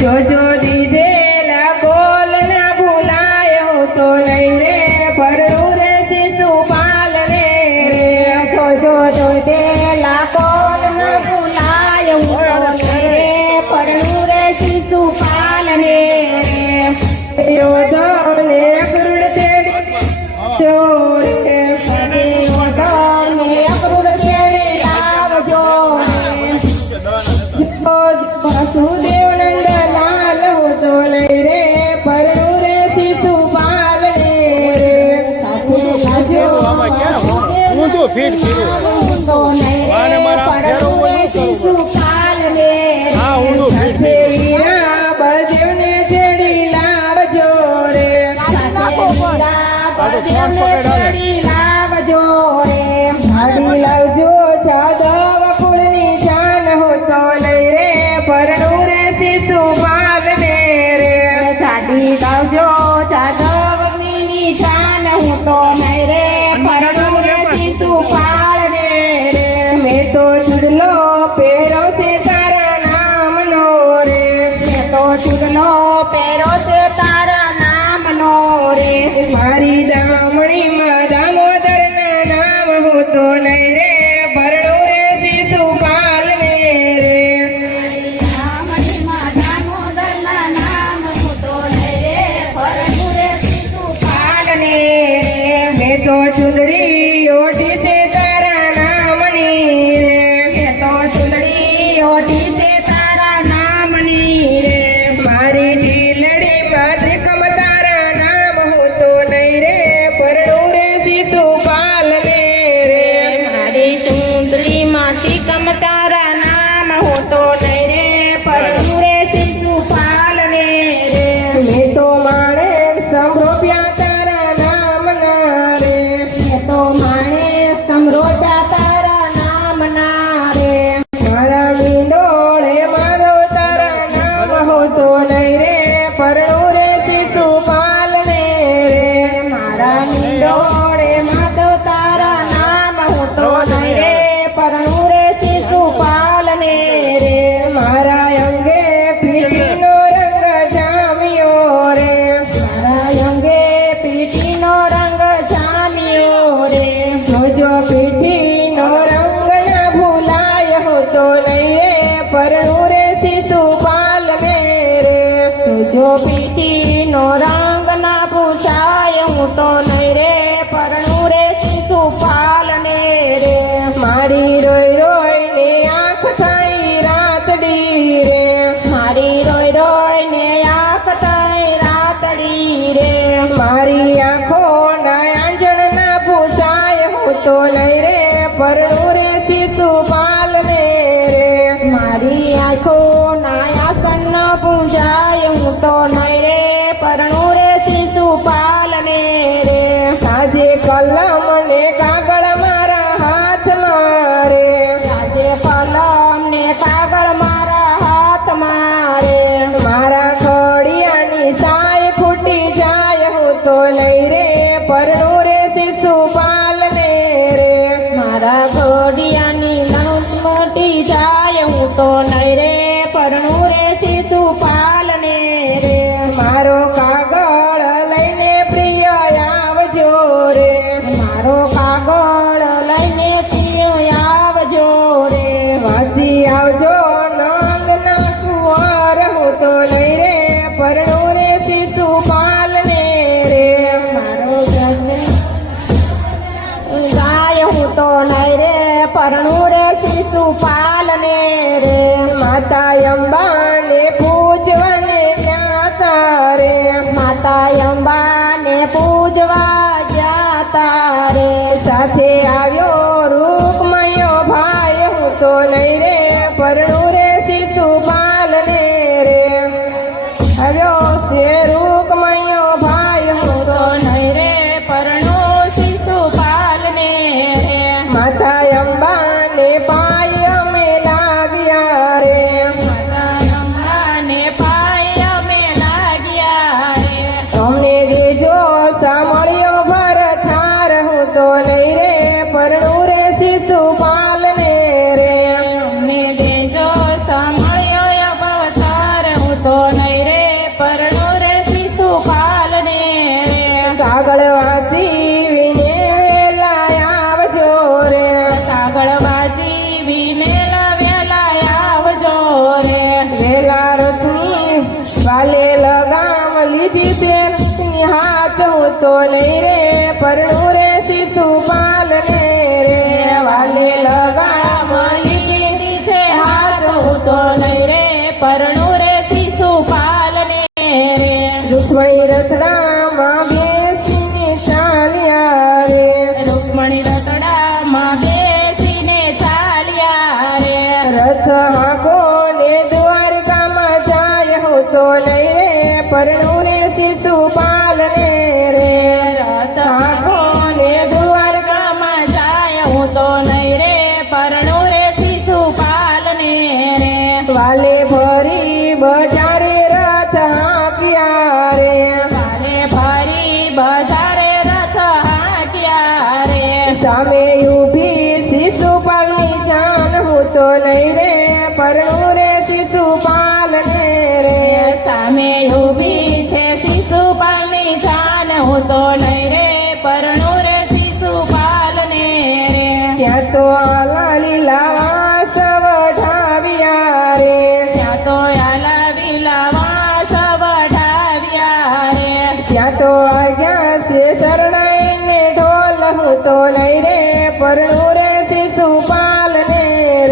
જોજો દીધેલા કોલ ના ભૂલાય હું તો નહીં રે પરણું રે શિશુપાલ ને રે જોજો દીધેલા કોલ ના ભૂલાય હું તો નહીં રે પરણું રે શિશુપાલ ને રે યોધો ને અક્રૂર તેડી ચોર રે વાસુદેવ નંદલાલ હું તો નહીં રે પરણું રે શિશુપાલ ને રે સાથે લાજો હું તો ફીટ કર્યું હું તો નહીં રે પરણું રે શિશુપાલ ને હા હું તો ફીટ સાથે વીરા બળદેવને તેડી લાવજો રે લાવજો રે હાડી લાવજો જાદવ કુળની જાન હું તો નહીં રે પરણું રે શિશુપાલ ને રે સાડી લાવજો જાદવની જાન હું તો નહીં રે પરણું રે શિશુપાલ ને રે મેં તો ચૂડલો પહેરો છે તારા નામનો રે મેં તો ચૂડલો પહેરો છે તારા નામનો રે મારી દામણીમાં દામોદરના નામ હું તો નહીં રે પરણું રે શિશુપાલ ને રે રામજીમાં દામોદરના નામ હું તો નહીં રે પરણું રે શિશુપાલ ને રે મેં તો ચૂંદડી ઓઢી છે તારા નામની રે મેં તો ચૂંદડી ઓઢી છે તારા નામની રે મારી ઢીલડીમાં ત્રિકમ તારા નામ હું તો નહીં રે પરણું રે શિશુપાલ ને રે મારી ચૂંદડીમાંથી કમ તારા નામ હું તો નહીં રે પરણું રે શિશુપાલ ને રે મેં તો માણેક સંભળોપ્યા તારા નામના રે મેં તો માણે સમરોજા તારા નામના રે મારા મીંડોળે મારો તારા નામ હું તો નહીં રે પરણું રે શિશુપાલ ને રે મારા મીંડોળે માધવ તારા નામ હું તો નહીં રે પરણું રે શિશુપાલ ને રે મારા અંગે પીઠીનો રંગ જામ્યો રે મારા અંગે પીઠીનો રંગ જામ્યો રે જોજો પીઠીનો રંગ ના ભૂલાય હું તો નહીં રે પરણું રે શિશુપાલ ને રે જો પીઠીનો રંગ ના પૂછાય હું તો નહીં રે પરણું રે શિશુપાલ ને રે મારી રોઈ રોઈ ને આંખ થઈ રાતડી રે મારી રોઈ રોઈ ને આંખ થઈ રાતડી રે મારી આંખો ના આંજણ ના ભૂસાય હું તો નહીં રે પરણું રે શિશુપાલ ને રે મારી આંખો ના આસન પૂજાય હું તો નહીં રે પરણું રે તો નહીં રે પરણું રે શિશુપાલ ને રે વાલે લગામણ લીધી છે હાથ હું તો નહીં રે પરણું રે શિશુપાલ ને રે રૂક્મણી રથડામાં બેસીને ચાલ્યા રે રૂક્મણી રતડામાં બેસીને ચાલ્યા રે રથ હાંકો ને દ્વારકામાં જાય હું તો નહીં રે પરણું રે શિશુપાલ ને રે રથ હાંકો ને દ્વારકામાં જાય હું તો નહીં રે પરણું રે શિશુપાલ ને રે વાલે ભરી બજારે રથ હાંક્યા રે વાલે ફરી બજારે રથ હાંક્યા રે સામે ઊભી શિશુપાલની જાન હું તો નહીં રે પરણું રે શિશુપાલ ને રે સામે ઊભી છે શિશુપાલની જાન હું તો નહીં રે પરણું રે શિશુપાલ ને રે ત્યાં તો આલા લીલા વાસ વઢાવ્યા રે ત્યાં તો આલા વિલાવાસ વઢાવ્યા રે ત્યાં તો આવ્યા છે શરણાઈને ઢોલ હું તો નહીં રે પરણું રે શિશુપાલ ને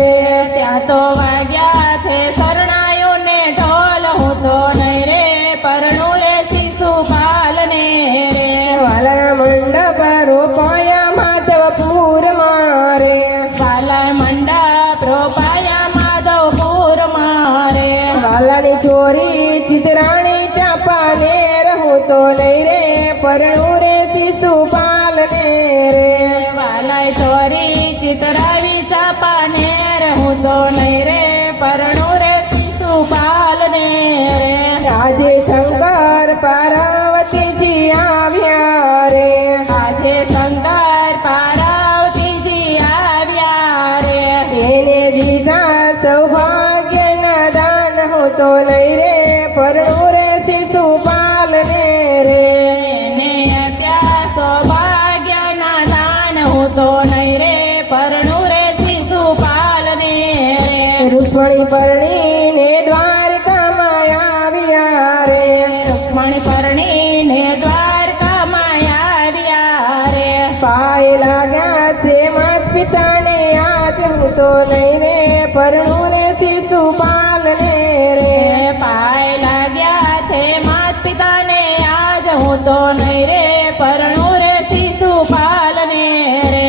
રે ત્યાં તો વાગ્યા છે શરણાયોને ઢોલ હું તો નહીં રે પરણું રે શિશુપાલ ને રે વાલા મંડપ રોપાયા માધવપુર મારે વાલા મંડપ રોપાયા માધવપુર મારે વાલાની ચોરી ચિતરાણી ચાપા ને રહું તો નહીં રે પરણું રે શિશુપાલ ને રે વાલાય ચોરી ચિતરાવી ચાપાને હું તો નહીં રે પરણું રે શિશુપાલ ને રે આજે શંકર પાર્વતીજી આવ્યા રે આજે શંકર પાર્વતીજી આવ્યા રે એને દીધા સૌભાગ્યના દાન હું તો નહીં રે પરણું રે શિશુપાલ ને રે એને ત્યાં સૌભાગ્યના દાન હું તો નહીં રે પરણું રે શિશુપાલ ને રે રૂક્મણી પરણીને દ્વારકામાં આવ્યા રે રૂક્મણી પરણીને દ્વારકામાં આવ્યા રે પાય લાગ્યા છે માત પિતાને આજ હું તો નહીં રે પરણું રે શિશુપાલ ને રે પાય લાગ્યા છે માત પિતાને આજ હું તો નહીં રે પરણું રે શિશુપાલ ને રે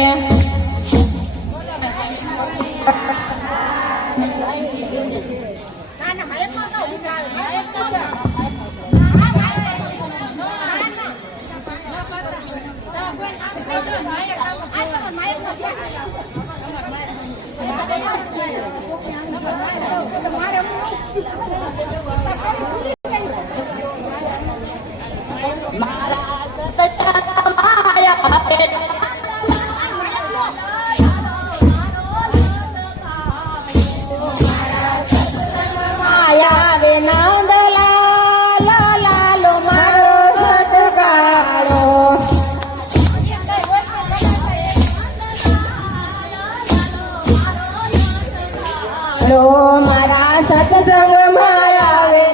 આવે નંદલાલ લાલો મારો સટકારો લો મારા સત્સંગમાં આવે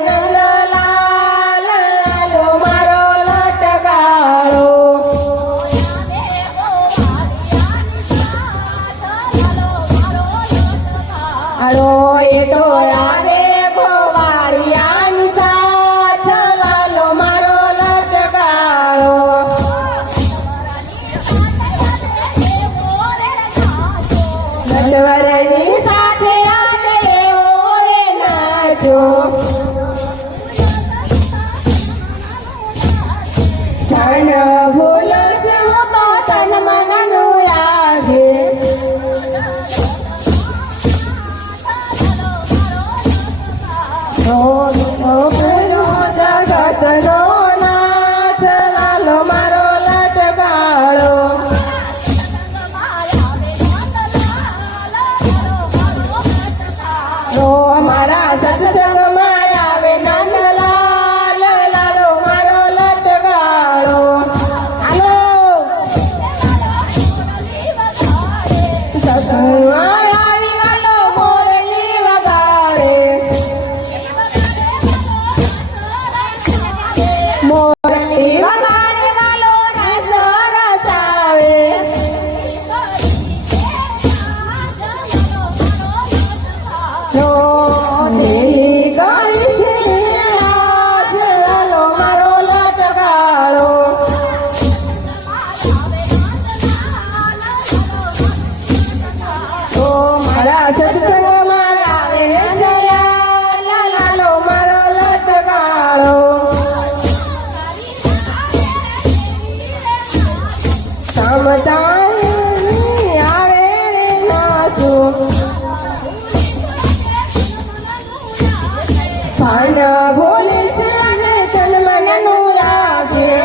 ભાન ભૂલી છે અને તન મનનું લાગે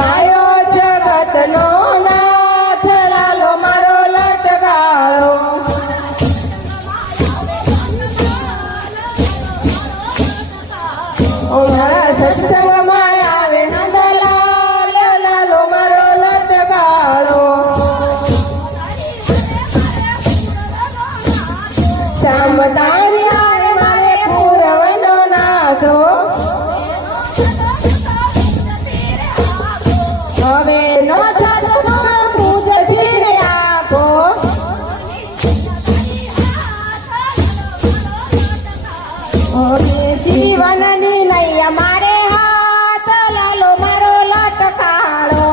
આયો જગતનો નાથ લાલો મારો લટકાળો મારા સત્સંગમાં આવે નંદલાલ લાલો મારો લટકાળો શ્યામ તારી હારે મારે પૂરવનો નાથો હવે નો થતો પૂજથી રે આખો જીવનની નૈયા મારે હાથ લાલો મારો લટકાળો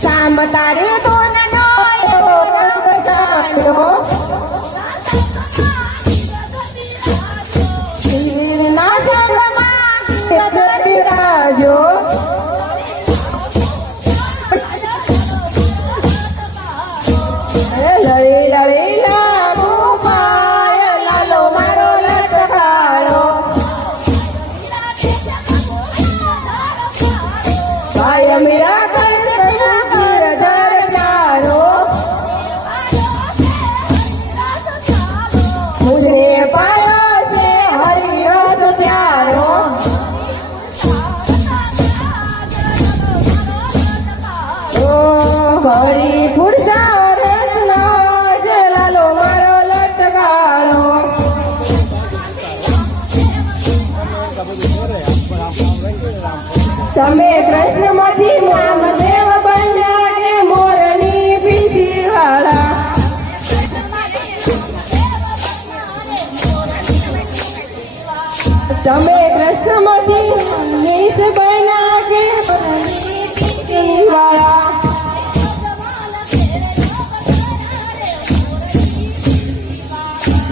શામ તારી તો હરી ફુરસા રસના લાલો મારો લટકાળો તમે કૃષ્ણમાંથી નામદેવ બન્યા કે મોરની પીછી વાળા તમે કૃષ્ણમાંથી નીચ બન્યા કે મોરની પીછી વાળા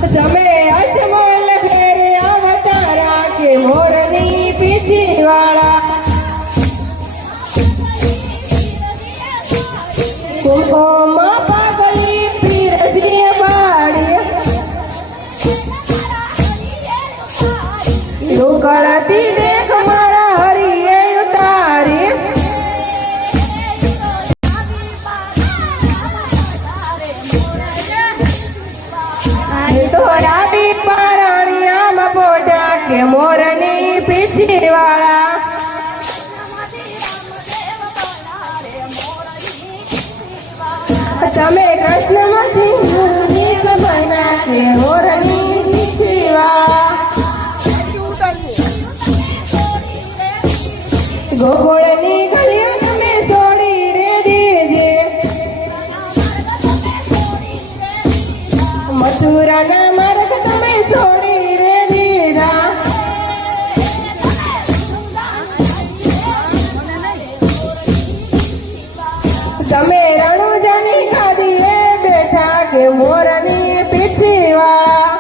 તમે અજમલ ઘેરે અવતારા કે મોરની પીછી વાળા કુમકુમમાં પાગલી પીરસી બાળી લુકડતી દેખ મારા હરિએ ઉતારી થોડા બી પારણી આમ પોટા કે મોરની પીછી વાળા તમે કૃષ્ણમાંથી નીચ બન્યા કે મોરની પીછી વાળા ગોકુળની ગલીઓ તમે છોડી રે દીજે મથુરાના માર્ગ તમે છોડી રે દીધા તમે રણુજાની ગાદીએ બેઠા કે મોરની પીઠી વાળા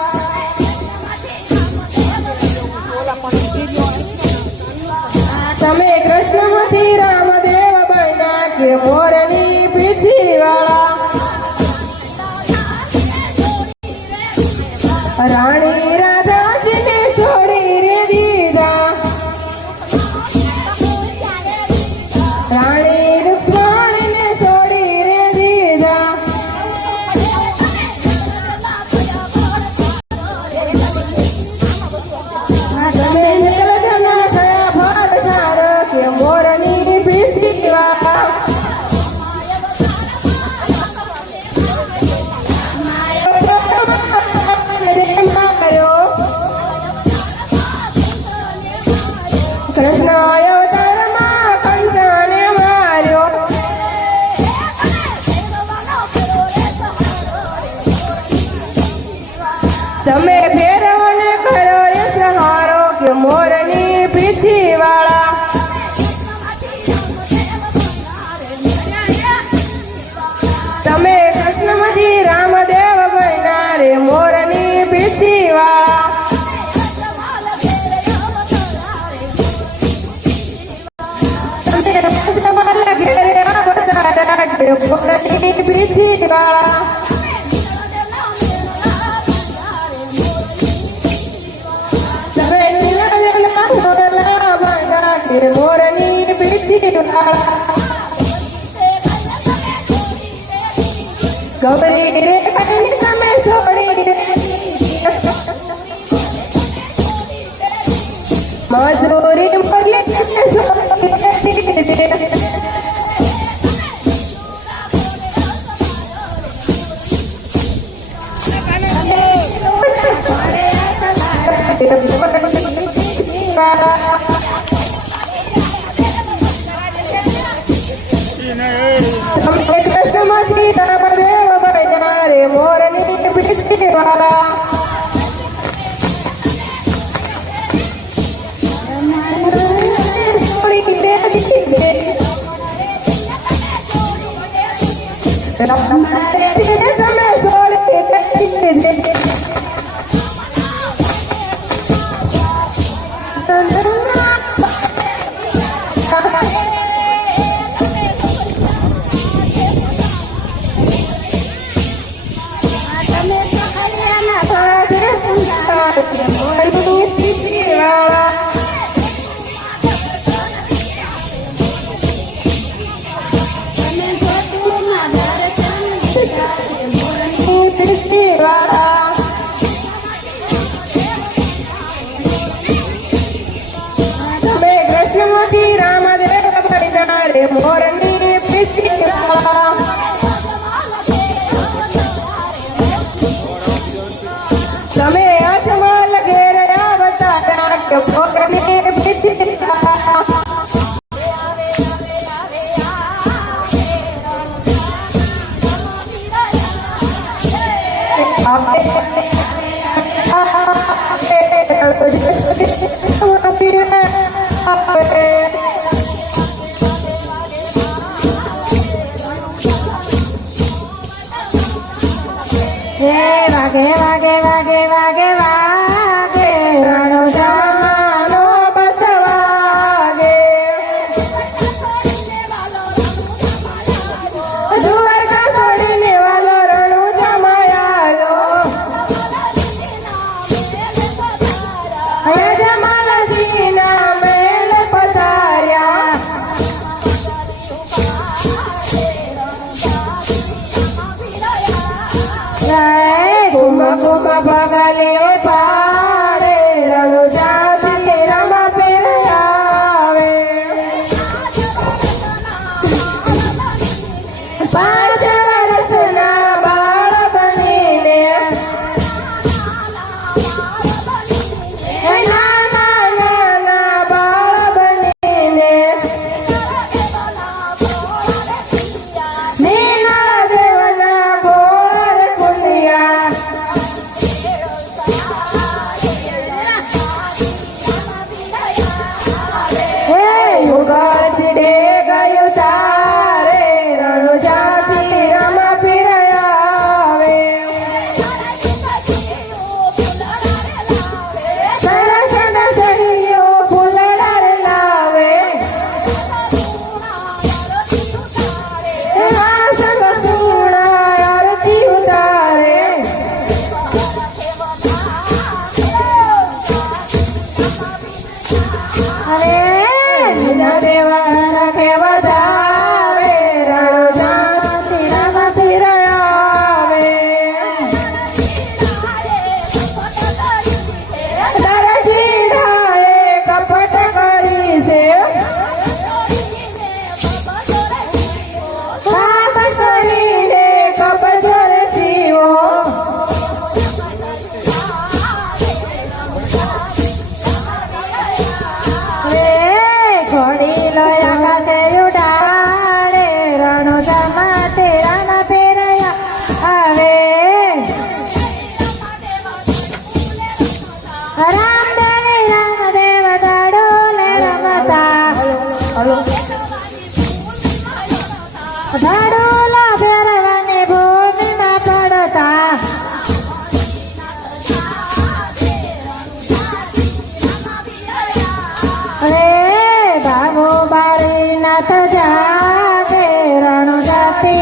તમે કૃષ્ણમાંથી રામદેવ બન્યા કે મોરની પીઠી વાળા રાણી રાધાજીને છોડી રે દીધા રાણી રૂક્ષ્મણીને છોડી રે દીધા તમે નીલકંઠના થયા ભરસાર કે મોરની પીઠી વાળા પોતાની પીઠી વાળા મોરની પીઠી વાળા ગૌરી રે તમે છોડી મજૂરી મોરી મોરની પીઠી વાળા મોરની પીઠી વાળા તમે હાથમાં લગે રહ્યા બતા મોરની પીઠી વાળા વાગે વાગે વાગે વાગે વાગે રણુજાનો બસ વાગે દ્વારકા છોડીને વાલો રણુજામાં આલો યજમાનજીના મેલ પધાર્યા ઘુમ ઘુમ બગલીઓ પાડે રણુજાથી રમા ફેરાવે પાંચ વર્ષના બાળ બનીને નાના નાના બાળ બનીને નીના દેવના ગોળ કુંડિયા ગયું તારે રણુજાથી રમા ફિરાવે સરસ સહીઓ ફૂલડા લાવે સુણા આરતી ઉતારે દેવા કેવા જાવે રણુજાથી રમા ફિરાવે દરજીડાએ કપટ કરી છે કામ કરીને કપટ રચીઓ ઘોડી લોયા કાશે ઉડાડે રણુજામાં તેરાના ફેરયા આવે રામદેવ દાડોલે રમતા દાડોલા ફેરવાની ભૂમિમાં પડતા ભાગો બાળી નાથ જાગે રણુજાથી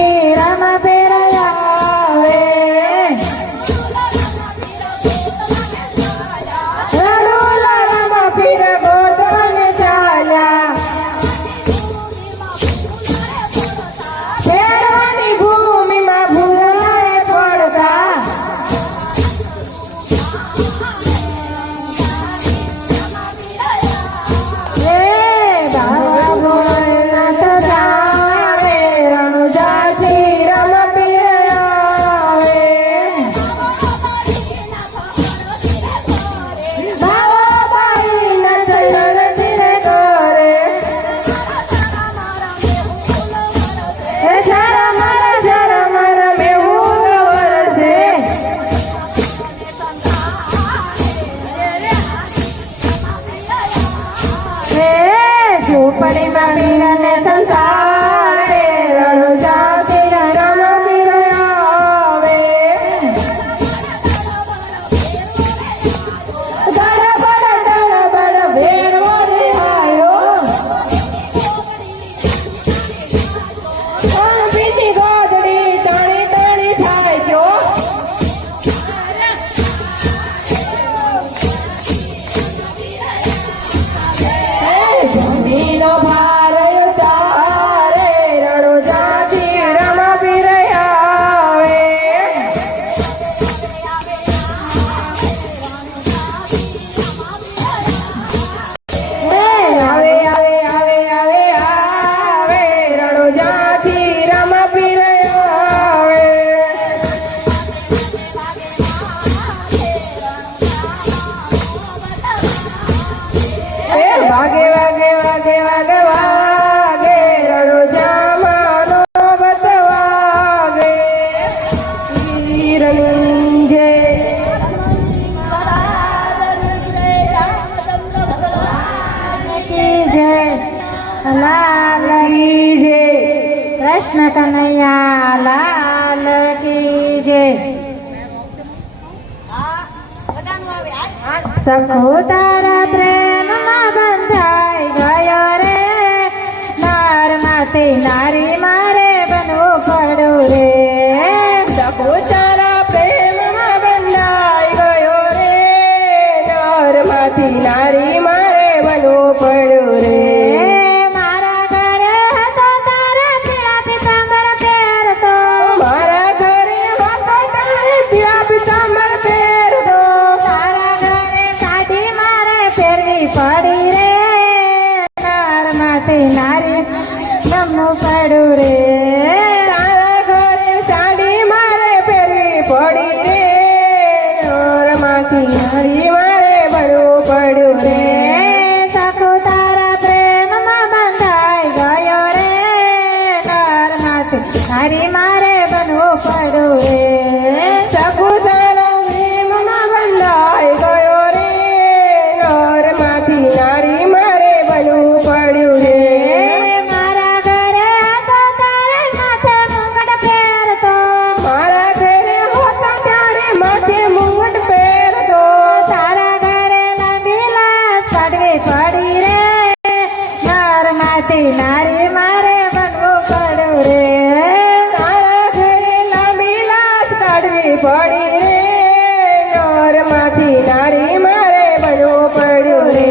કનૈયા લાલ કી જય સખો તારા પ્રેમમાં બંધાઈ ગયો રે નાર માથે નારી મારે બનવું પડ્યું રે સખો તારા પ્રેમમાં બંધાઈ ગયો રે નરમાંથી નારી મારે બનવું પડ્યું રે મારા ઘરે હતો તારા પીળા પીતાંબર પહેરતો મારા ઘરે હતો તારે પીળા પીતાંબર પહેરતો તારા ઘરે સાડી મારે પહેરવી પડી રે નાર માથે નારી નમવું પડ્યું રે તારા ઘરે સાડી મારે પહેરવી પડી રે નરમાંથી નારી મારે બનવું પડ્યું રે સખો તારા પ્રેમમાં બંધાઈ ગયો રે નાર માથે નારી મારે બનવું પડ્યું રે સખો તારા પ્રેમમાં બંધાઈ ગયો રે નરમાંથી નારી મારે બનવું પડ્યું રે મારા ઘરે હતો તારે માથે મુંગટ પહેરતો મારા ઘરે હતો ત્યારે માથે મુંગટ પહેરતો તારા ઘરે લાંબી લાશ કાઢવી પડી રે નાર માથે નારી મારે બનવું પડ્યું રે તારા ઘરે લાંબી લાશ કાઢવી પડી રે નરમાંથી નારી મારે બનવું પડ્યું રે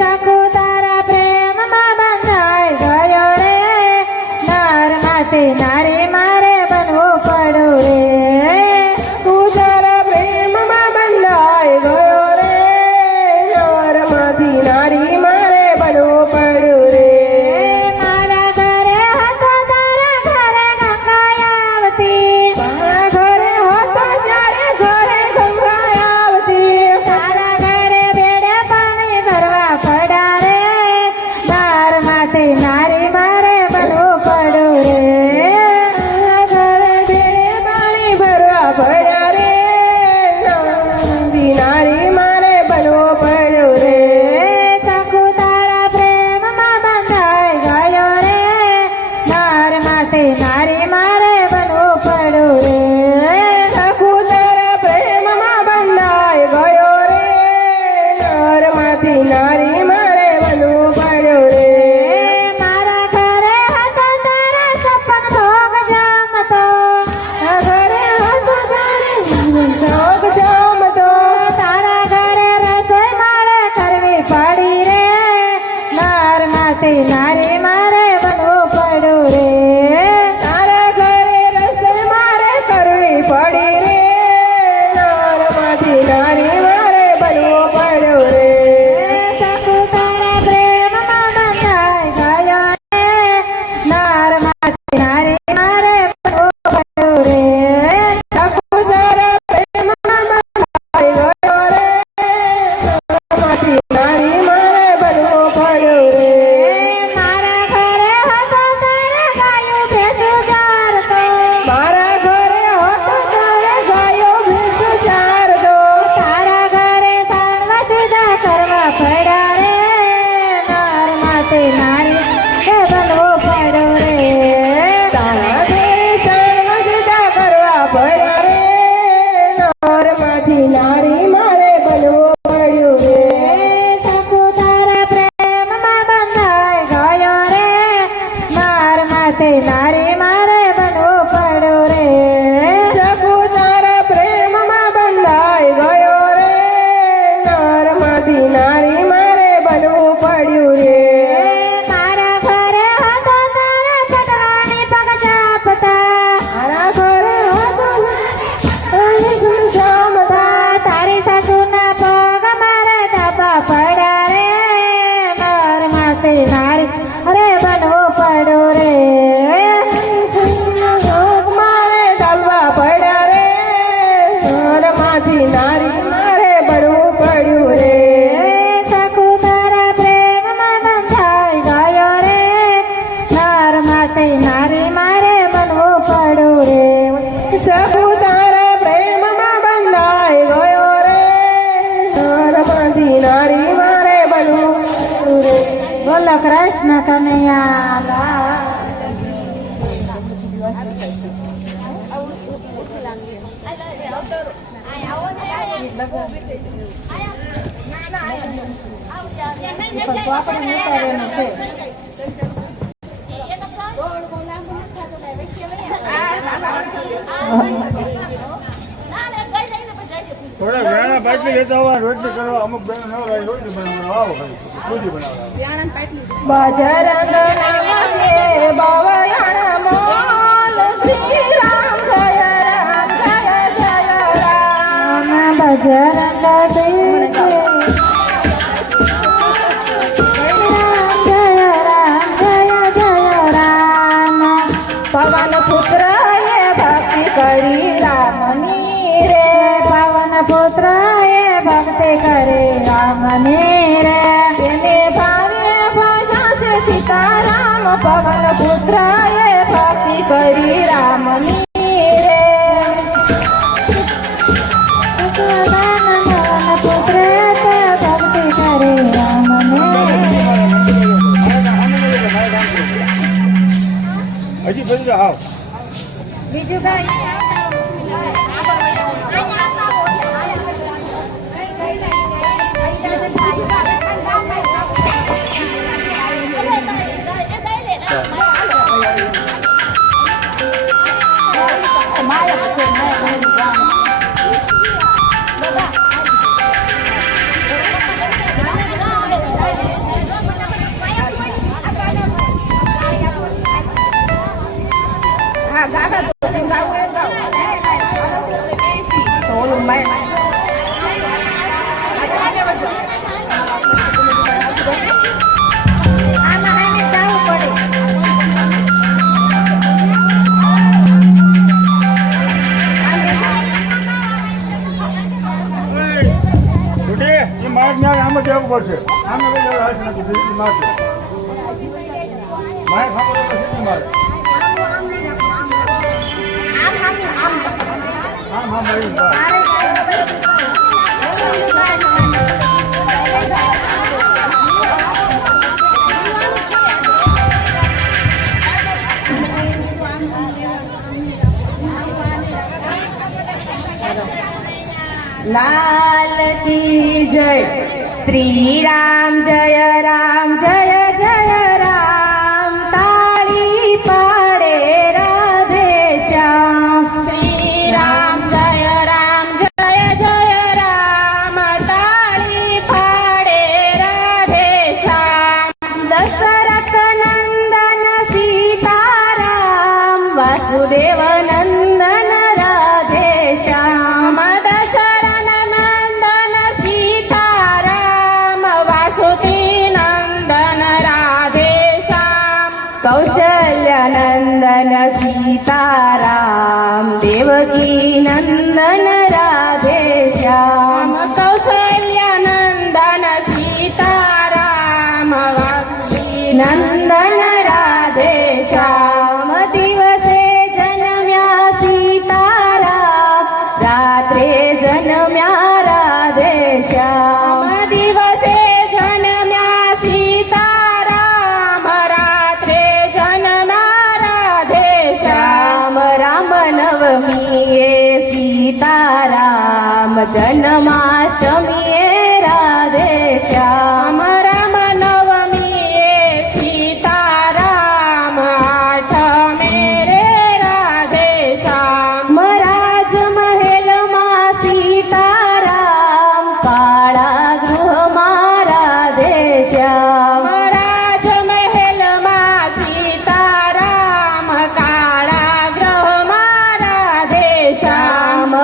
સખો તારા પ્રેમમાં બંધાઈ ગયો રે નાર માથે નારી મારે બનવું પડ્યું રે તું તારા પ્રેમમાં બંધાઈ ગયો રે નરમાંથી નારી મારે બનવું પડ્યું રે મારા ઘરે હતો તારા ઘરે ગંગા આવતી મારા ઘરે હતો ત્યારે ઘરે ગંગા આવતી તારા ઘરે બેડે પાણી ભરવા પડ્યા રે નાર માથે નારી મારે બનવું પડ્યું રે મારા ઘરે બેડે પાણી ભરવા પડ્યા રે નરમાંથી નારી મારે બનવું પડ્યું રે સખો તારા પ્રેમમાં બંધાઈ ગયો રે નાર માથે નારી મારે બનવું પડ્યું રે સખુ તારા પ્રેમમાં બંધાઈ ગયો રે નરમાંથી નારી મારે બનવું પડ્યું રે મારા ઘરે હતો તારા સપન ભોગ જમતો ઘરે હતો તારે શોખ જમતો તારા ઘરે રસોઈ મારે કરવી પડી રે નાર માથે નારી મારે બનવું પડ્યું રે તારા ઘરે રસોઈ મારે કરવી પડી રે નરમાંથી નારી મારે બનવું પડ્યું રે સખો તારા પ્રેમમાં બંધાઈ ગયો રે નાર માથે નારી મારે બનવું પડ્યું રે સખુ તારા પ્રેમમાં બંધાઈ ગયો રે નરમાંથી નારી મારે બનવું પડ્યું રે મારા ઘરે હતો તારે ગાયું ભેંસું ચારતો મારા ઘરે હતો ત્યારે ગાયો ભેંસ ચારતો તારા ઘરે સાણવા જુદા કરવા પડ્યા રે નાર માથે નારી બનવું પડ્યું રે તારા ઘરે ચારવા જુદા કરવા પડ્યા રે નરમાંથી નારી મારે બનવું પડ્યું રે સખો તારા પ્રેમમાં બંધાઈ ગયો રે નાર માથે નારી મારે બનવું પડ્યું રે સખુ તારા પ્રેમમાં બંધાઈ ગયો રે નરમાંથી નારી મારે બનવું પડ્યું રે મારા ઘરે હતો તારા પટરાની પગ ચાપતા મારા ઘરે હતો જમતા તારી સાસુના પગ મારે ડાબા પડ્યા રે માર માથે નારી અરે બનવું પડ્યું રે મારે ચાલવા પડ્યા રે નરમાંથી નારી મારે બનવું પડ્યું રે સખુ તારા પ્રેમમાં બંધાઈ ગયો રે નાર માથે નારી મારે બનવું પડ્યું રે સખુ તારા પ્રેમમાં બંધાઈ ગયો રે નરમાંથી નારી મારે બનવું પડ્યું રે બોલો કૃષ્ણ કનૈયા લાલ. થોડા વેણા પાટલી લેતા આવવા રોટલી કરવા અમુક બેન નવરાય રોટલી બનાવવા આવો ખાલી રોટલી બનાવવા બજરંગ નામ છે બવયાણ મોલ શ્રી રામ જય રામ જય જય રામ બજરંગ પવન પુત્ર એ ભક્તિ કરી રામની રે પવન પુત્ર એ ભક્તિ કરે રામની રે તેને ભાવે ભાષા છે સીતારામ પવન પુત્ર એ ભક્તિ કરી રામની રે પવન પુત્ર તે ભક્તિ કરે રામની હજી બધું હાવ બીજું કઈ આમાં જવું પડશે આમે કઈ હાલશે નથી સીધી મારશે મારે ખાતો તો સીધી મારે આમ ભાઈ લાલ કી જય શ્રી રામ જય રામ જય જય રામ તાળી પાડે રાધે શ્યામ શ્રી રામ જય રામ જય જય રામ તાળી પાડે રાધે શ્યામ દશરથ નંદન સીતારામ વાસુદેવ નંદન રાધે શ્યામ કૌશલ્યાનંદન સીતારામ દેવકી નંદન રાધે શ્યામ કૌશલ્યાનંદન સીતારામ નંદન રાધે શ્યામ દિવસે જન્મ્યા સીતારામ રાત્રે જન્મ્યા રાધે શ્યામ દિવસે જન્મ્યા સીતારામ રાત્રે રામનવમીએ સીતારામ જન્માષ્ટમીએ રાધે શ્યામ રામનવમીએ સીતારામ આઠમે રે રાધે શ્યામ રાજમહેલમાં સીતારામ કાળા ગૃહમાં રાધે શ્યામ રાજમહેલમાં સીતારામ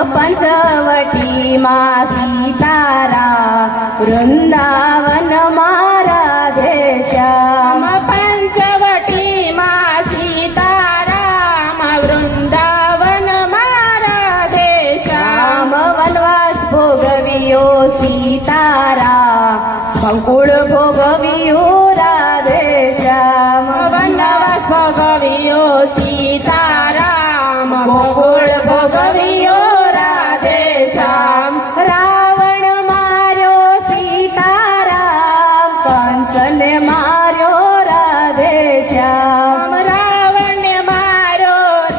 પંચવટીમાં સીતારામ વૃંદાવનમાં રાધે શ્યામ પંચવટીમાં સીતારામ વૃંદાવનમાં રાધે શ્યામ વનવાસ ભોગવ્યો સીતારામ કંકુળ ભોગવ્યો રાધે શ્યામ વનવાસ ભોગવ્યો સીતારામ કંકુળ ભોગવ્યો રાવણ માર્યો સીતારામ કંસને માર્યો રાધે શ્યામ રાવણ માર્યો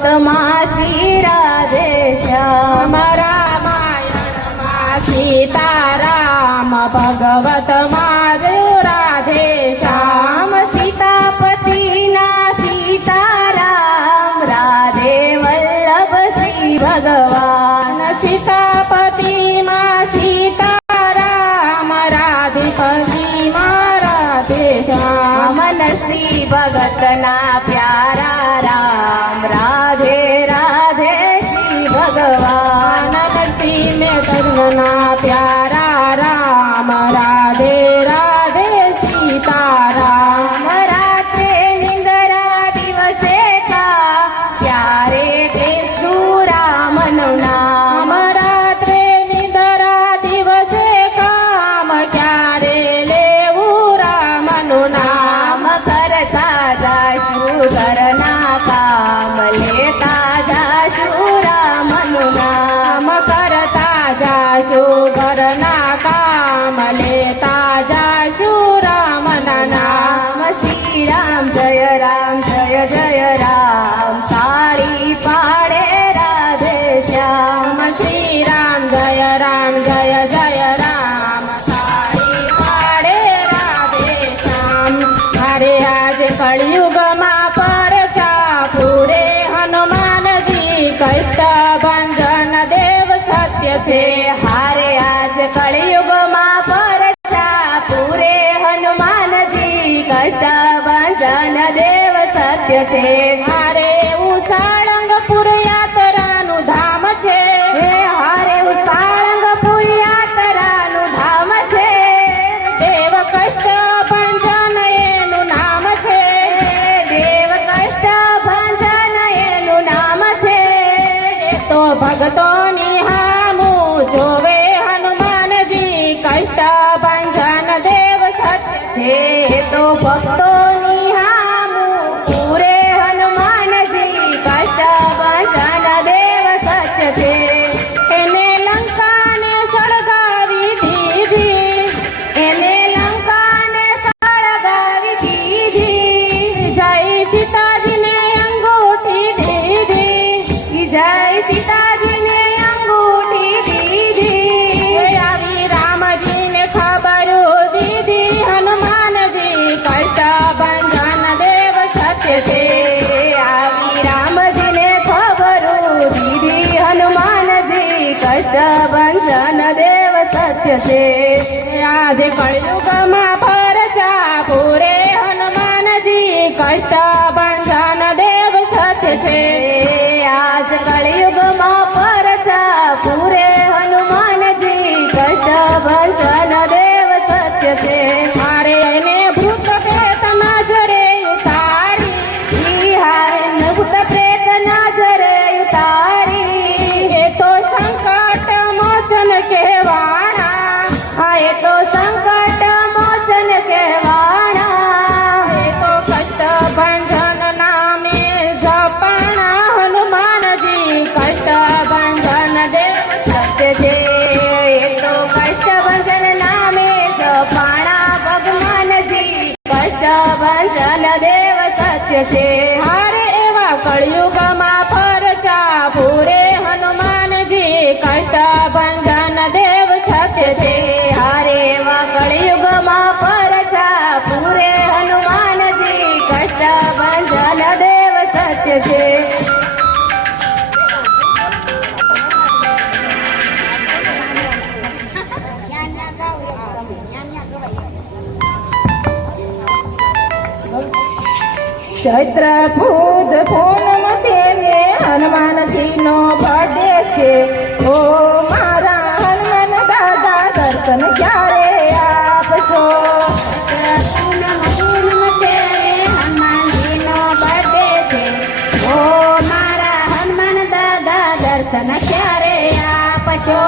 ભાગવતમાં શ્રી રાધે શ્યામ રામાયણમાં સીતારામ ભગવતમાં રાધે શ્યામ સીતાપતિના સીતારામ રાધે વલ્લભ શ્રી ભગવાન સીતાપતિમાં સીતારામ રાધિપતિમાં રાધે શ્યામ શ્રી ભગતના પ્યારા રામ રાધે રાધે શ્રી ભગવાન શ્રી મેં કર્મના પ્યારા રામ રાધે રાધે સીતારામ રાત્રે નિંદરા દિવસે કા ત્યારે કૃષ્ણ રામનું નામ રાત્રે નિંદરા દિવસે કામ ક્યારે લેવું રામનું નામ કરતા જાશું ઘરના કામ લેતા જાશું રામનું નામ કરતા જાશું ઘરના કામ લેતા જાશું રામના નામ શ્રી રામ જય રામ તાળી પાડે રાધે શ્યામ શ્રી રામ જય રામ તાળી પાડે રાધે શ્યામ મારે આજ કળિયુગમાં પરચા પૂરે હનુમાનજી કષ્ટ ભંજન દેવ સત્ય છે હારે આજ કળિયુગમાં પરચા પૂરે હનુમાનજી કષ્ટ ભંજન દેવ સત્ય છે હારે સાળંગપુર યાત્રાનું ધામ છે હારે સાળંગપુર યાત્રાનું ધામ છે દેવ કષ્ટ ભંજન એનું નામ છે દેવ કષ્ટ ભંજન એનું નામ છે એ તો ભગતોની હામું જોવે હનુમાનજી કષ્ટ ભંજન દેવ સત્ય છે એ તો ભક્તોની હામું પૂરે હનુમાનજી કષ્ટ ભંજન દેવ સત્ય છે એને લંકાને સળગાવી દીધી એને લંકાને સળગાવી દીધી જય સીતાજીને અંગૂઠી દીધી જય સીતાજીને અંગૂઠી દીધી આવી રામજીને ખબર દીધી હનુમાનજી કષ્ટ ભંજન દેવ સત્ય છે આવી રામજીને ખબર દીધી હનુમાનજી કષ્ટ ભંજન દેવ સત્ય છે આજે કળિયુગમાં પરચા પૂરે હનુમાનજી કષ્ટ ભંજન દેવ સત્ય છે આજ કળિયુગમાં પરચા પૂરે હનુમાનજી કષ્ટ ભંજન દેવ સત્ય છે મારે એને ભૂત પ્રેત નજરે ઉતારી હારે ભૂત પ્રેત નજરે ઉતારી એ તો સંકટ મોચન કહેવાણા હા એ તો સંકટ મોચન કહેવાણા એ તો કષ્ટ ભંજન નામે જપાણા હનુમાનજી કષ્ટ ભંજન દેવ સત્ય છે એ તો કષ્ટ ભંજન નામે જપાણા ભગવાનજી કષ્ટ ભંજન દેવ સત્ય છે હારે એવા કળિયુગમાં પરચા પૂરે હનુમાનજી કષ્ટ ભંજન દેવ સત્ય છે હારે એવા કળિયુગમાં પરચા પૂરે હનુમાનજી કષ્ટ ભંજન દેવ સત્ય છે ચૈત્ર પૂજ પૂનમ છે ને હનુમાનજીનો બર્થડે છે ઓ મારા હનુમાન દાદા દર્શન ક્યારે આપશો પૂનમ છે હનુમાનજીનો બર્થડે છે ઓ મારા હનુમાન દાદા દર્શન ક્યારે આપશો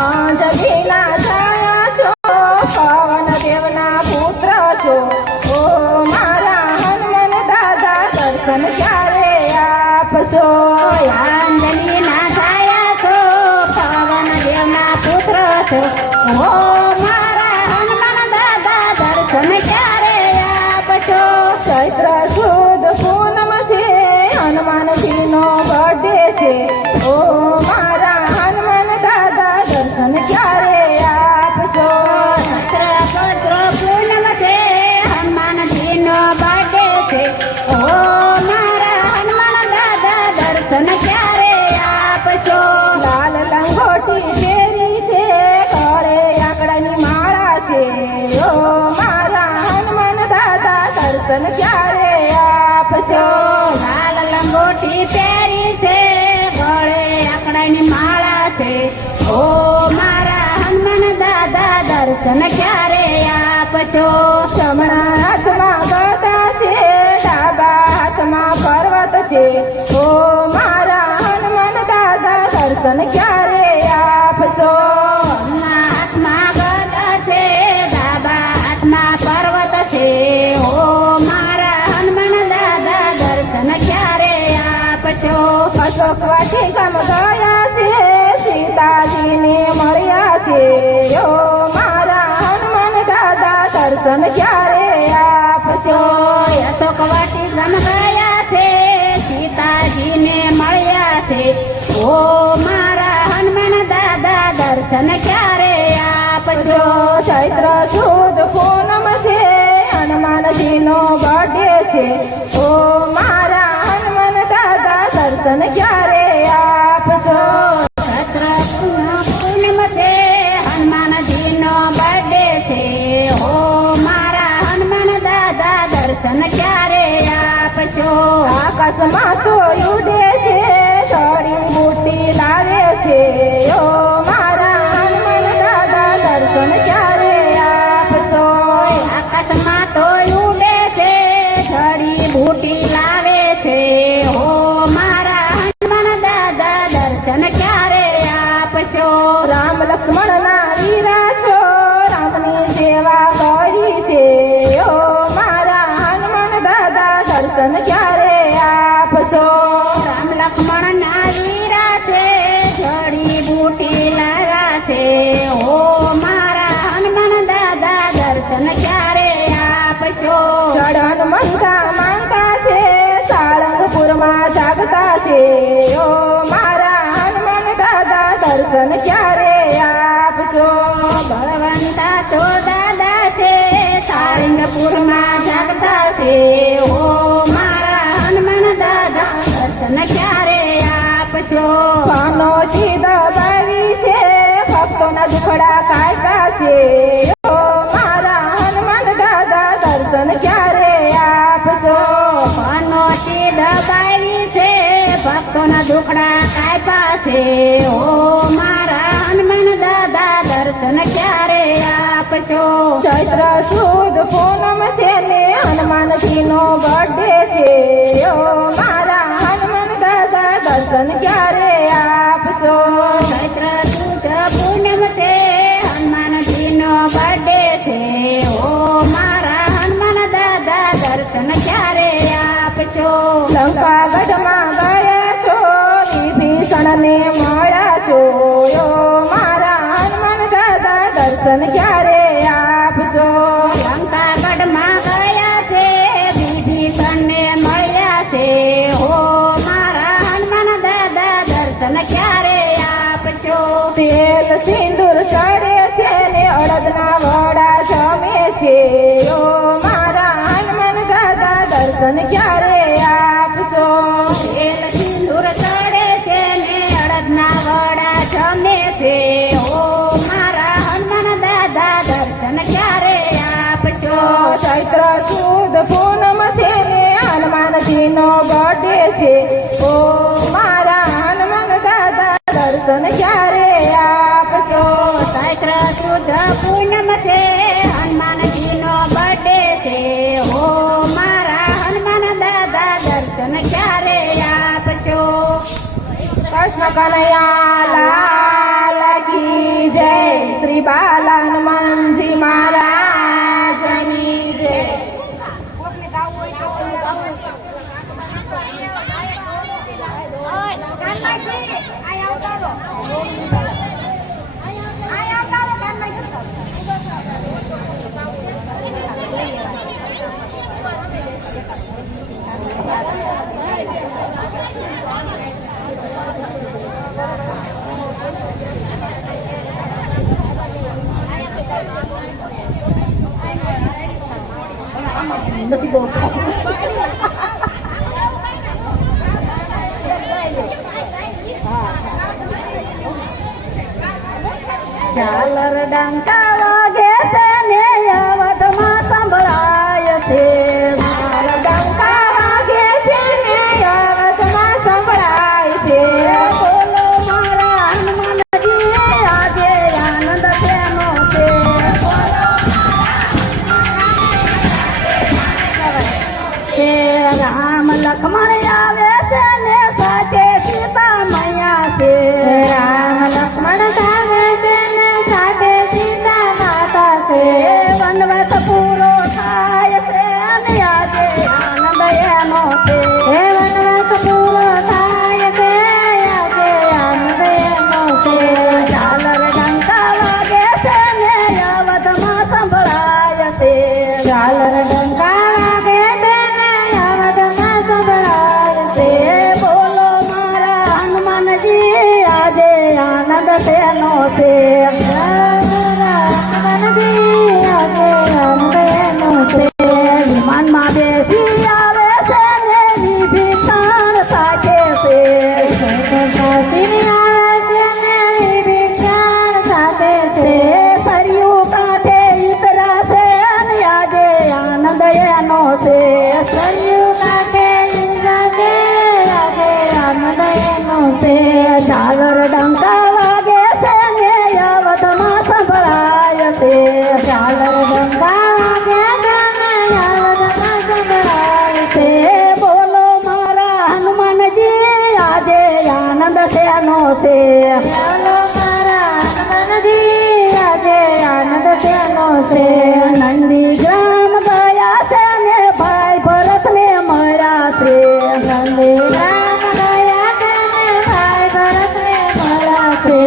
અંજલીના છાયા છો પવન દેવના પુત્ર છો ઓ મારા હનુમાન દાદા દર્શન ક્યારે આપશો અંજલીના છાયા છો પવન દેવના પુત્ર છો ઓ મારા હનુમાન દાદા દર્શન ક્યારે આપશો ચૈત્ર સુદ પૂનમ છે હનુમાનજીનો છે ઓ મારા હનુમાન દાદા દર્શન ક્યારે આપશો પત્ર પૂનમ છે હનુમાનજીનો બર્થડે છે ઓ મારા હનુમાન દાદા દર્શન ક્યારે આપશો લાલ લંગોટી પહેરી છે ગળે આંકડાની માળા છે ઓ મારા હનુમાન દાદા દર્શન ક્યારે આપશો લાલ લંગોટી પહેરી છે ગળે આંકડાની માળા છે ઓ મારા હનુમાન દાદા દર્શન ક્યારે આપશો જમણા હાથમાં ગદા છે ડાબા હાથમાં પર્વત છે ઓ મારા હનુમાન દાદા દર્શન ક્યારે આપશો જમણા હાથમાં ગદા છે ડાબા હાથમાં પર્વત છે ઓ મારા હનુમાન દાદા દર્શન ક્યારે આપશો અશોક વાટિકામ ગયા છે સીતાજીને મળ્યા છે ઓ મારા હનુમાન દાદા દર્શન ક્યારે આપશો અશોક વાટિકામ ગયા છે સીતાજીને મળ્યા છે ઓ મારા હનુમાન દાદા દર્શન ક્યારે આપશો ચૈત્ર સુદ પૂનમ છે હનુમાનજીનો બર્થડે છે ઓ મારા હનુમાન દાદા દર્શન ક્યારે આપશો ચૈત્ર પૂનમ છે હનુમાનજીનો બર્થડે છે ઓ મારા હનુમાન દાદા દર્શન ક્યારે આપશો આકાશમાં તો ઉડે છે થોડી બુટી લાવે છે ઓ મારા હનુમાન દાદા દર્શન ક્યારે આપશો આકાશમાં તો ઉડે છે છડી બૂટી લાવે છે ઓ મારા હનુમાન દાદા દર્શન ક્યારે આપશો રામ લક્ષ્મણના વીરા છો રામની સેવા કરી છે ઓ મારા હનુમાન દાદા દર્શન ક્યારે આપશો રામ લક્ષ્મણ ના વીરા છે છડી બૂટી લાવ્યા છે ઓ મારા હનુમાન દાદા દર્શન ક્યારે આપશો ચડન મંગા માંગતા છે સાળંગપુરમાં જાગતા છે ઓ મારા હનુમાન દાદા દર્શન ક્યારે આપશો બળવંતા તો દાદા છે સારંગપુરમાં જાગતા છે ઓ મારા હનુમાન દાદા દર્શન ક્યારે આપશો પાનો દબાવી છે ભક્તોના દુખડા કાઢતા છે ઓ મારા હનુમાન દાદા દર્શન ક્યારે આપશો પનોતી દબાવી છે ભક્તોના દુખડા કાપ્યા છે ઓ મારા હનુમાન દાદા દર્શન ક્યારે આપશો ચૈત્ર સુદ પૂનમ છે ને હનુમાનજીનો બર્થડે છે ઓ મારા હનુમાન દાદા દર્શન ક્યારે આપશો ચૈત્ર સુદ પૂનમ છે હનુમાનજીનો બર્થડે છે ઓ મારા હનુમાન દાદા દર્શન ક્યારે આપશો લંકા ગઢમાં ગયા છો વિભીષણને મળ્યા છો ઓ મારા હનુમાન દાદા દર્શન ક્યારે આપશો લંકાગઢમાં ગયા છે વિભીષણને મળ્યા છે ઓ મારા હનુમાન દાદા દર્શન ક્યારે આપશો તેલ સિંદૂર ચડે છે ને અડદના વડા જમે છે ઓ મારા હનુમાન દાદા દર્શન ક્યારે આપશો તેલ સિંદૂર ચડે છે ને અડદના વડા જમે છે ઓ મારા હનુમાન દાદા દર્શન ક્યારે આપશો ચૈત્ર સુદ પૂનમ છે ને હનુમાનજીનો બર્થડે છે ઓ મારા હનુમાન દાદા દર્શન ક્યારે આપશો ચૈત્ર સુદ પૂનમ છે હનુમાનજીનો બર્થડે છે ઓ મારા હનુમાન દાદા દર્શન ક્યારે આપશો કૃષ્ણ કનૈયા લાલ કી જય શ્રી બાલ હનુમાનજી મહારાજની જય નથી બહુ ઝાલર ડંકા વાગે છે ને અવધમાં સંભળાય છે ઝાલર ડંકા વાગે છે ને અવધમાં સંભળાય છે બોલો મારા હનુમાનજી આજે આનંદ તેનો છે હે રામ લક્ષ્મણ આવે છે ને સાથે સીતા મૈયા છે રામ લક્ષ્મણ આવે છે ને સાથે સીતા માતા છે વનવાસ પૂરો થાય છે અને આજે આનંદ એનો છે હે વનવાસ પૂરો થાય છે આજે આનંદ એનો છે ઝાલર ડંકા વાગે છે ને અવધમાં સંભળાય છે ઝાલર ડંકા વાગે છે ને અવધમાં સંભળાય છે બોલો મારા હનુમાનજી આજે આનંદ તેનો છે હનુમાનજી આજે આનંદ એનો છે વિમાનમાં બેસી આવે છે ને વિભીષણ સાથે છે કાશી આવે છે ને વિભીષણ સાથે છે સરયુ કાંઠે ઉતરાશે અને આજે આનંદ એનો છે સરયુ કાંઠે ઈંdraશે આજે આનંદ એનો છે ઝાલર ડંકા વાગે છે ને અવધમાં સંભળાય છે ઝાલર ડંકા વાગે છે ને અવધમાં સંભળાય છે બોલો મારા હનુમાનજી આજે આનંદ તેનો છે ચાલો મારા હનુમાનજી આજે આનંદ તેનો છે નંદી ગ્રામ ગયા છે ને ભાઈ ભરતને મળ્યા છે નંદીગ્રામ ગયા છે ને ભાઈ ભરતને મળ્યા છે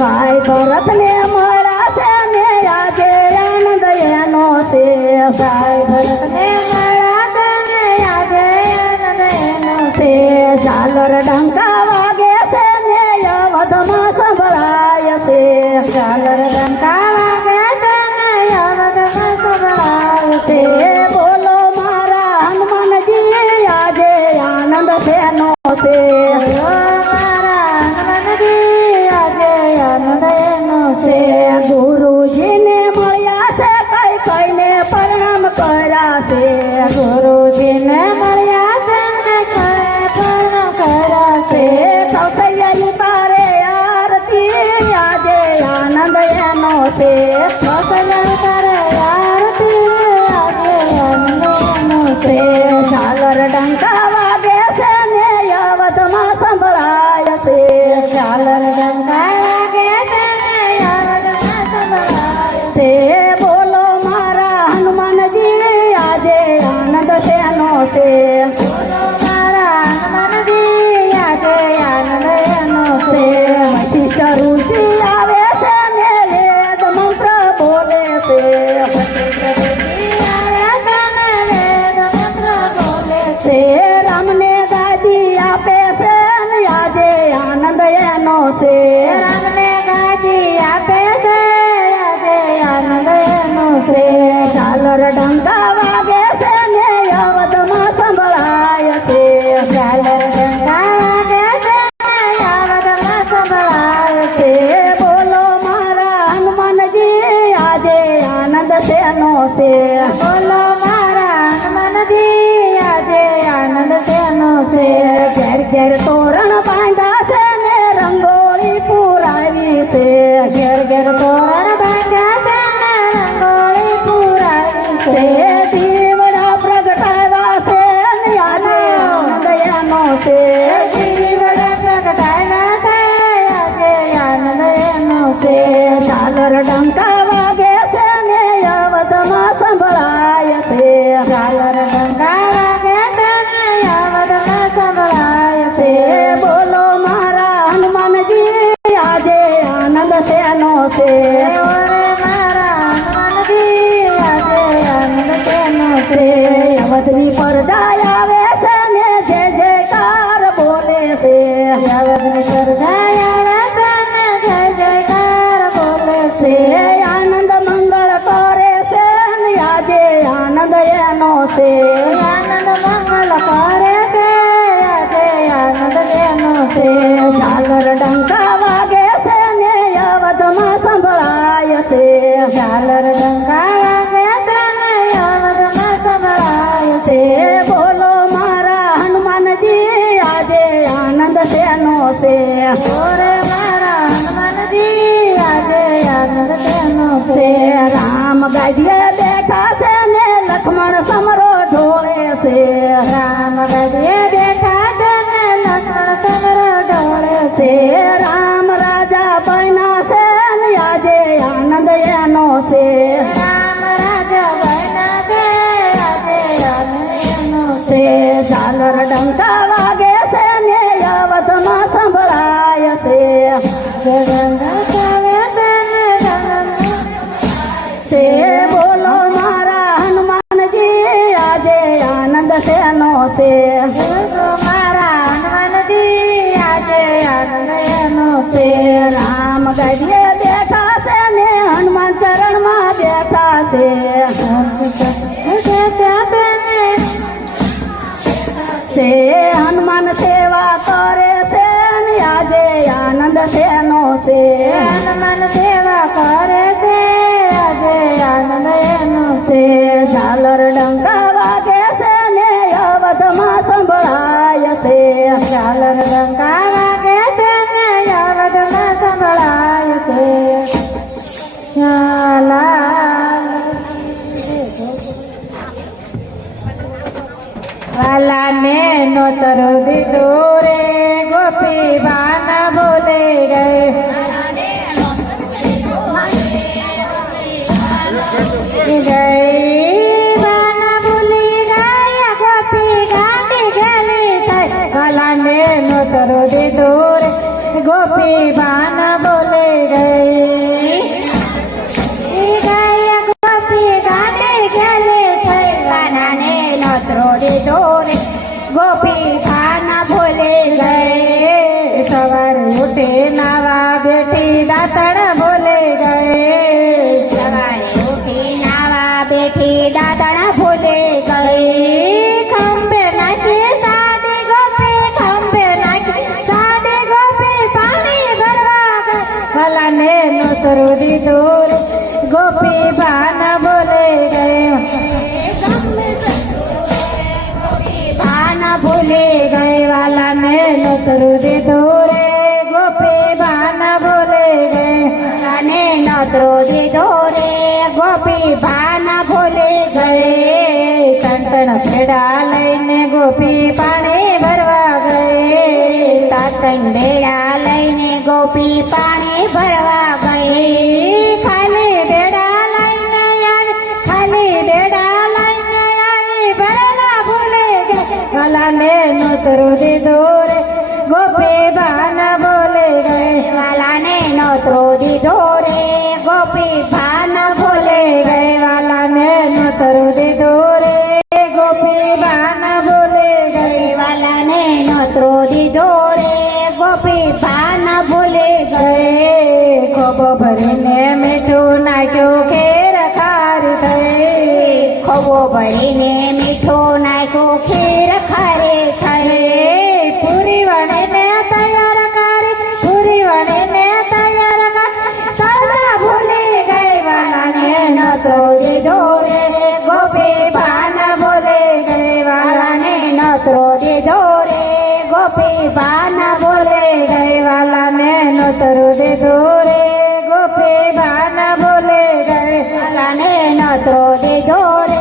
ભાઈ ભરતને મળ્યા છે ને આજે આનંદ એનો છે ભાઈ ભરતને મળ્યા છે ને આજે આનંદ એનો છે ઝાલર ડંકા વાગે છે ને અવધમાં સંભળાય છે ઝાલર ડંકા વાગે છે ને અવધમાં સંભળાય છે બોલો મારા હનુમાનજી આજે આનંદ તેનો છે મારા હનુમાનજી આજે આનંદ એનો છે ગુરુજીને મળ્યા છે કઈ કઈને પ્રણામ કર્યા છે ગુરુજીને મળ્યા છે ને પણ કર્યા છે કૌશલ્ય તારે આરતી આજે આનંદ એનો છે કૌશલ્ય તારે આરતી આજે આનંદ એનો છે ઝાલર ડંકા વાગે છે ને અવધમાં સંભળાય છે ઝાલર ડંકા વાગે છે ને અવધમાં સંભળાય છે બોલો મારા હનુમાનજી આજે આનંદ તેનો છે બોલો મારા હનુમાનજી આજે આનંદ એનો છે વશિષ્ઠ ઋષિ આવે છે ને વેદ મંત્ર બોલે છે છે રામને ગાદી આપે છે ને આજે આનંદ એનો છે રામને ગાદી આપે છે આજે આનંદ એનો છે ઝાલર ડંકા વાગે છે ને અવધમાં સંભળાય છે ઝાલર ડંકા વાગે છે ને અવધમાં સંભળાય છે બોલો મારા હનુમાનજી આજે આનંદ તેનો છે બોલો મારા હનુમાનજી આજે આનંદ તેનો છે ઘેર ઘેર તોરણ બાંધા છે ને રંગોળી પુરાવી છે ઘેર ઘેર તોરણ બાંધ્યા છે ને રંગોળી પુરાવી છે દીવડા પ્રગટાવ્યા છે ને આજે આનંદ એનો છે જીવડા પ્રગટાવ્યા છે આજે આનંદ એનો છે ઝાલર ડંકા વાગે છે ને અવધમાં સંભળાય છે ઝાલર ડંકા વાગે છે ને અવધમાં સંભળાય છે બોલો મારા હનુમાનજી આજે આનંદ તેનો છે ઓરે મારા હનુમાનજી આજે આનંદ તેનો છે અવધની પરદા આવે છે ને જય જયકાર બોલે છે અવધની સરદાયા આવે છે ને જય જયકાર બોલે છે આનંદ મંગળ કરે છે ને આજે આનંદ એનો છે ઝાલર ડંકા વાગે છે ને અવધમાં સંભળાય છે ઝાલર ડંકા વાગે છે ને અવધમાં સંભળાય છે બોલો મારા હનુમાનજી આજે આનંદ તેનો છે બોરે મારા હનુમાનજી આજે આનંદ તેનો છે રામ ગાડીએ બેઠા છે ને લક્ષ્મણ સમરો ઢોળે છે રામ ગાડીએ બેઠા છે ને લક્ષ્મણ સમરો ઢોળે છે રામ રાજા બન્યા છે ને આજે આનંદ એનો છે રામ રાજા બન્યા છે આજે આનંદ એનો છે ઝાલર ડંકા વાગે છે ને અવધમાં સંભળાય છે છે બોલો મારા હનુમાનજી આજે આનંદ તેનો છે મારા હનુમાનજી આજે આનંદ એનો છે રામ ગાડીએ બેઠા છે ને હનુમાન ચરણમાં બેઠા છે હનુમાન સેવા કરે છે ને આજે આનંદ તેનો છે હનુમાન સેવા કરે છે આજે આનંદ એનો છે ઝાલર ડંકા વાગે છે ને અવધમાં સંભળાય છે ઝાલર ડંકા વાગે છે ને અવધમાં સંભળાય છે વાલાને નોતર દીધો રે ગોપી બાના બોલે ગયે ગઈ બાના બોલી ગયા ગોપી ગાડી ગેલી થઈ વાલાને નોતર દીધો રે ગોપી બાના બોલે ગઈ ગયા ગોપી ગાડી ગેલી થઈ વાલાને નોતરો દીધો રે ગોપી બાના બોલે ગઈ સવારે ઉઠે નાવા બેઠી દાતણ બોલે ગઈ સવારે ઉઠી નાવા બેઠી દાતણ બોલે ગઈ ખંભે નાખી સાડી ગોપી ખંભે નાખી સાડી ગોપી પાણી ભરવા ગઈ ભલાને નોતરો દીધો ગોપી બાના બોલે ગઈ બાના બોલે ગઈ વાલાને નોતરો દીધો રે ગોપી બાના બોલે ગઈ વાલાને નોતરો દીધો રે ગોપી બાના બોલે ગઈ તણ ભેડા લઈને ગોપી પાણી ભરવા ગઈ તાતણ ભેડા લઈને ગોપી પાણી ભરવા ગઈ ખાલી ભેડા લઈને આવી ખાલી ભેડા લઈને આવી ભરેલા ભૂલે ગઈ વાલાને નોતરો દીધો રે ગોપી બાના બોલે ગઈ વાલાને નોતરો દીધો રે ગોપી બાના બોલે ગઈ વાલાને નોતરો દીધો રે ગોપી બાના બોલે ગઈ વાલાને નોતરો દીધો રે ગોપી બાના બોલે ગઈ ખોબો ભરીને મીઠું નાખ્યું ખેર ખારી થઈ ખોબો ભરીને મીઠું નાખ્યું ખીર ખારે ખારે પૂરી વણીને તૈયાર કરી પૂરી વણીને તૈયાર કરી તળતા ભૂલી ગઈ વાલાને નોતરો દીધો રે ગોપી બાના બોલે ગઈ વાલાને નોતરો દીધો રે ગોપી બાના બોલે ગઈ વાલાને નોતરો દીધો રે ગોપી બાના બોલે ગઈ વાલાને નોતરો દીધો રે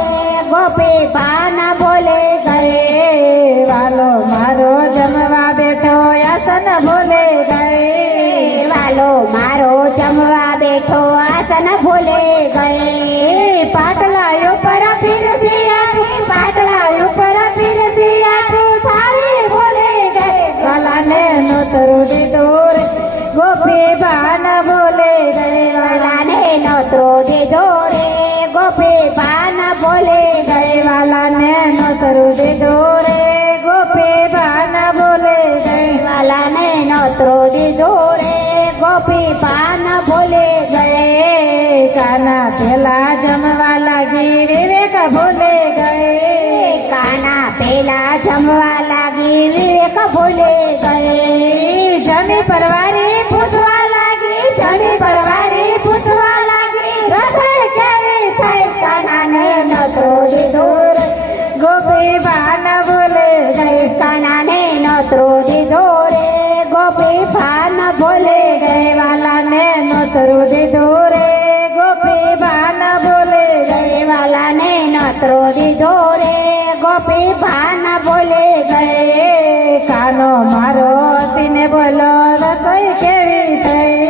ગોપી બાના બોલે ગઈ વાલો મારો જમવા બેઠો આસન ભૂલે ગઈ વાલો મારો જમવા બેઠો આસન ભૂલે ગઈ પાટલા ઉપર પીરસી આપી પાટલા ઉપર પીરસી આપી સારી ભૂલે ગઈ વાલાને નોતરો દીધો રે ગોપી બાના બોલે ગઈ વાલાને નોતરો દીધો રે ગોપી બાના બોલે ગઈ વાલાને નોતરો દીધો રે ગોપી બાના બોલે ગઈ વાલાને નોતરો દીધો રે ગોપી બાના બોલે ગઈ કાના પેલા જમવા લાગી વિવેક ભૂલે ગઈ કાના પેલા જમવા લાગી વિવેક ભૂલે ગઈ જમી છડી પરવારી પૂછવા લાગી છડી પરવારી પૂછવા લાગી રસોઈ કેવી થઈ કાનાને નોતરો દીધો રે ગોપી ભાન બોલે ગઈ કાનાને નોતરો દીધો રે ગોપી ભાન બોલે ગઈ વાલાને નોતરો દીધો રે ગોપી ભાન બોલે ગઈ વાલાને નોતરો દીધો રે ગોપી ભાન બોલે ગયે કાનો મારો હસીને બોલો રસોઈ કેવી થઈ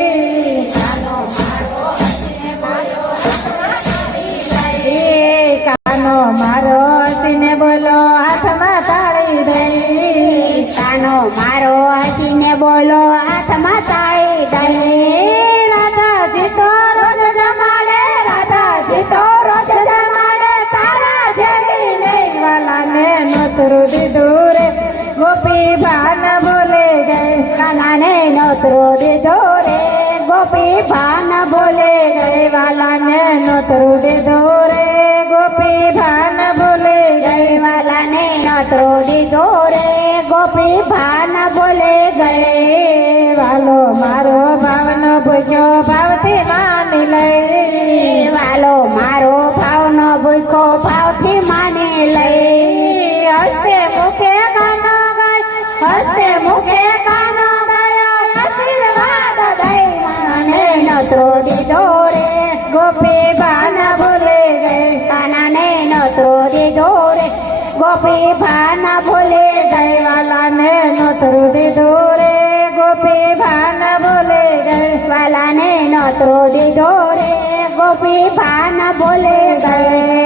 કાનો મારો હસીને બોલો હાથમાં તાળી દઈ કાનો મારો હસીને બોલો હાથમાં તાળી દઈ રાધાજી તો રોજ જમાડે રાધાજી તો રોજ જમાડે તારા જેવી નહીં વાલાને નોતરું દીધું રે ગોપી ભાન બોલે ગઈ કાનાને નોતરો દીધો રે ગોપી ભાન બોલે ગઈ વાલાને નોતરું દીધું રે ગોપી ભાન બોલે ગઈ વાલાને નોતરો દીધો રે ગોપી ભાન બોલે ગયે વાલો મારો ભાવનો ભૂખ્યો ભાવથી માની લઈ વાલો મારો ભાવનો ભૂખો ભાવથી માની લઈ હસ્તે મુખે કાનો ગાય હસ્તે મુખે કાનો ગાયો આશીર્વાદ દઈ મને નોતરો દીધો રે ગોપી ભાન બોલે ગઈ કાનાને નોતરો દીધો રે ગોપી ભાન બોલે ગઈ વાલાને નોતરું દીધું રે ગોપી ભાન બોલે ગઈ વાલાને નોતરો દીધો રે ગોપી ભાન બોલે ગયે